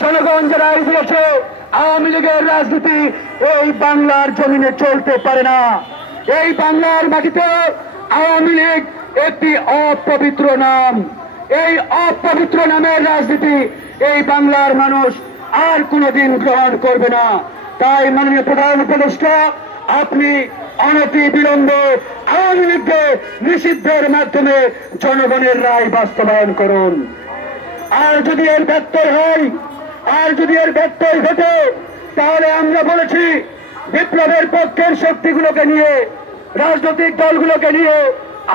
জনগণ যারা দিয়েছে আওয়ামী লীগের রাজনীতি এই বাংলার জমিনে চলতে পারে না। এই বাংলার মাটিতে আওয়ামী লীগ একটি অপবিত্র নাম। এই অপবিত্র নামের রাজনীতি এই বাংলার মানুষ আর কোনদিন গ্রহণ করবে না। তাই মাননীয় প্রধান উপদেষ্টা, আপনি অনতি বিলম্বে আওয়ামী লীগকে নিষিদ্ধের মাধ্যমে জনগণের রায় বাস্তবায়ন করুন। আর যদি এর ব্যত্যয় ঘটে তাহলে আমরা বলেছি বিপ্লবের পক্ষের শক্তিগুলোকে নিয়ে, রাজনৈতিক দলগুলোকে নিয়ে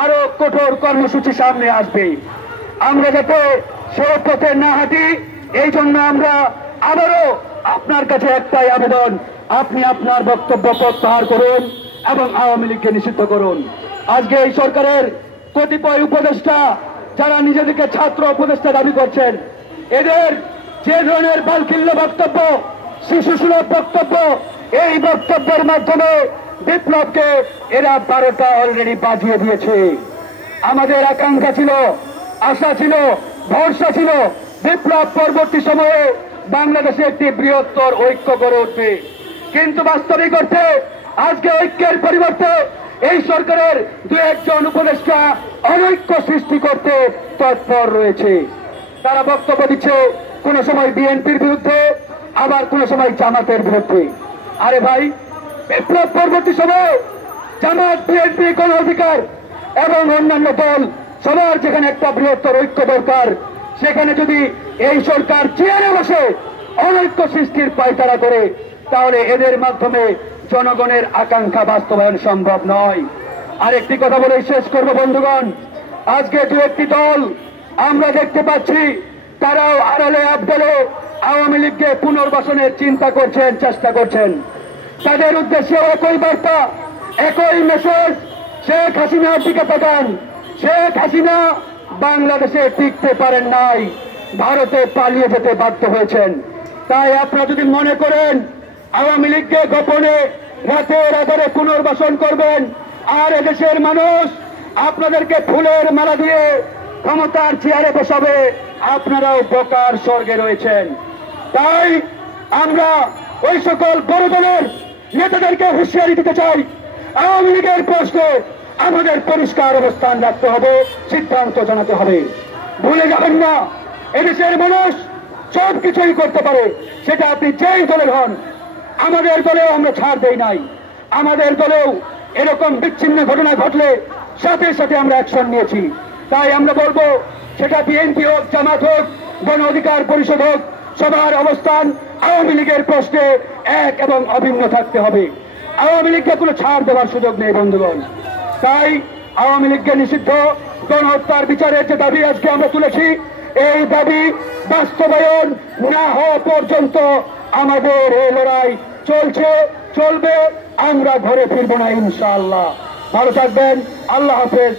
আরো কঠোর কর্মসূচি সামনে আসবে। আমরা যাতে সে পথে না হাঁটি, এই জন্য আমরা আবারও আপনার কাছে একটাই আবেদন, আপনি আপনার বক্তব্য প্রত্যাহার করুন এবং আওয়ামী লীগকে নিষিদ্ধ করুন। আজকে এই সরকারের কতিপয় উপদেষ্টা যারা নিজেদেরকে ছাত্র উপদেষ্টা দাবি করছেন, এদের যে ধরনের বালখিল্য বক্তব্য, শিশুসুলভ বক্তব্য, এই বক্তব্যের মাধ্যমে বিপ্লবকে এরা 12টা অলরেডি বাজিয়ে দিয়েছে। আমাদের আকাঙ্ক্ষা ছিল, আশা ছিল, ভরসা ছিল বিপ্লব পরবর্তী সময়ে বাংলাদেশে একটি বৃহত্তর ঐক্য গড়ে উঠবে। কিন্তু বাস্তবিক অর্থে আজকে ঐক্যের পরিবর্তে এই সরকারের দু একজন উপদেষ্টা অনৈক্য সৃষ্টি করতে তৎপর রয়েছে। তারা বক্তব্য দিচ্ছে কোন সময় বিএনপির বিরুদ্ধে, আবার কোন সময় জামাতের বিরুদ্ধে। আরে ভাই, বিপ্লব পরবর্তী সময়ে জামাত, বিএনপি, গণ অধিকার এবং অন্যান্য দল সবার যেখানে একটা বৃহত্তর ঐক্য দরকার, সেখানে যদি এই সরকার চেয়ারে বসে অনৈক্য সৃষ্টির পায়তারা করে, তাহলে এদের মাধ্যমে জনগণের আকাঙ্ক্ষা বাস্তবায়ন সম্ভব নয়। আরেকটি কথা বলে শেষ করব বন্ধুগণ, আজকে দু একটি দল আমরা দেখতে পাচ্ছি তারাও আড়ালে আবডালে আওয়ামী লীগকে পুনর্বাসনের চিন্তা করছেন, চেষ্টা করছেন। তাদের উদ্দেশ্যে একই বার্তা, একই মেসেজ, শেখ হাসিনার দিকে তাকান। শেখ হাসিনা বাংলাদেশে টিকতে পারেন নাই, ভারতে পালিয়ে যেতে বাধ্য হয়েছেন। তাই আপনারা যদি মনে করেন আওয়ামী লীগকে গোপনে রাতের আধারে পুনর্বাসন করবেন আর এদেশের মানুষ আপনাদেরকে ফুলের মালা দিয়ে ক্ষমতার চেয়ারে বসাবে, আপনারাও বোকার স্বর্গে রয়েছেন। তাই আমরা ওই সকল বড় দলের নেতাদেরকে হুঁশিয়ারি দিতে চাই, আওয়ামী লীগের প্রশ্নে আমাদের পরিষ্কার অবস্থান রাখতে হবে, সিদ্ধান্ত জানাতে হবে। ভুলে যাবেন না, এদেশের মানুষ সব কিছুই করতে পারে, সেটা আপনি যেই দলের হন। আমাদের দলেও আমরা ছাড় দেই নাই, আমাদের দলেও এরকম বিচ্ছিন্ন ঘটনা ঘটলে সাথে সাথে আমরা অ্যাকশন নিয়েছি। তাই আমরা বলবো, সেটা বিএনপি হোক, জামাত হোক, গণ অধিকার পরিষদ হোক, সবার অবস্থান আওয়ামী লীগের প্রশ্নে এক এবং অভিন্ন থাকতে হবে। আওয়ামী লীগকে কোনো ছাড় দেওয়ার সুযোগ নেই বন্ধুগণ। তাই আওয়ামী লীগকে নিষিদ্ধ, গণহত্যার বিচারের যে দাবি আজকে আমরা তুলেছি, এই দাবি বাস্তবায়ন না হওয়া পর্যন্ত আমাদের এই লড়াই চলছে, চলবে। আমরা ঘরে ফিরবো না ইনশাআল্লাহ। ভালো থাকবেন, আল্লাহ হাফেজ।